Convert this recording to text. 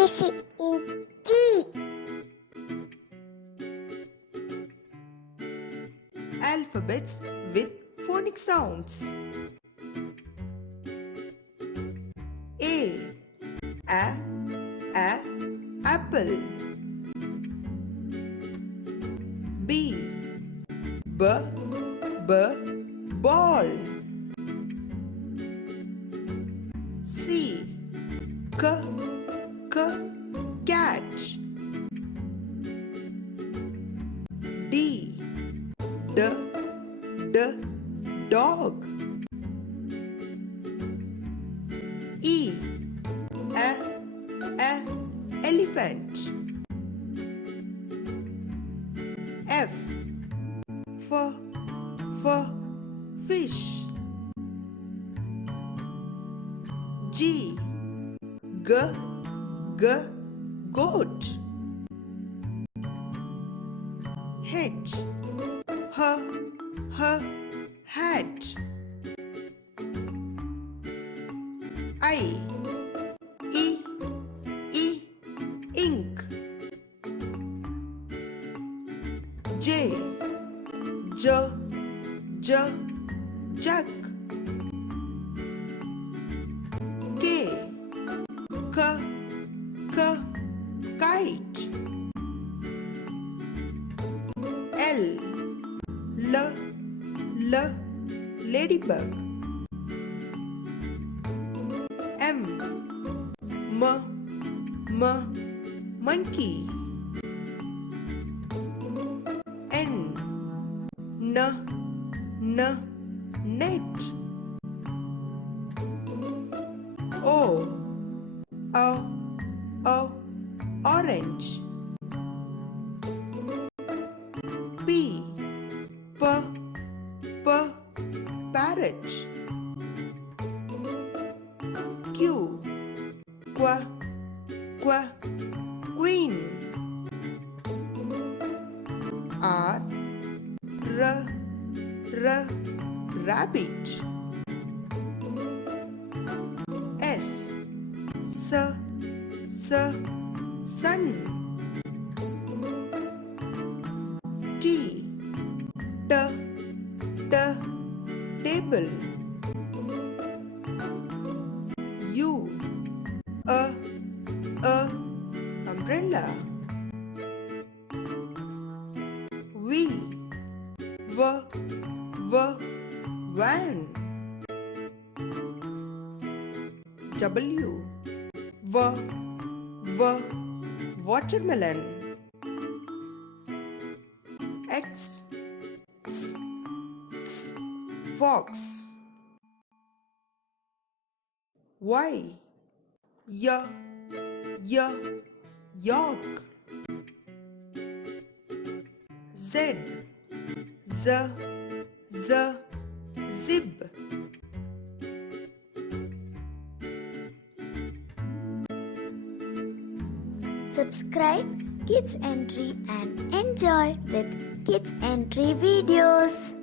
kissing in T. Alphabets with phonic sounds. A apple. B ball. C cat. D dog. E elephant. F fish. G goat. H hat. I ink. J jug. K kite. L ladybug. M monkey. N net. O orange. P parrot. Q queen. R rabbit. S sun. T table. U umbrella. V van. W watermelon. X fox. Y york. Z zib. Subscribe Kids Entry and enjoy with Kids Entry videos.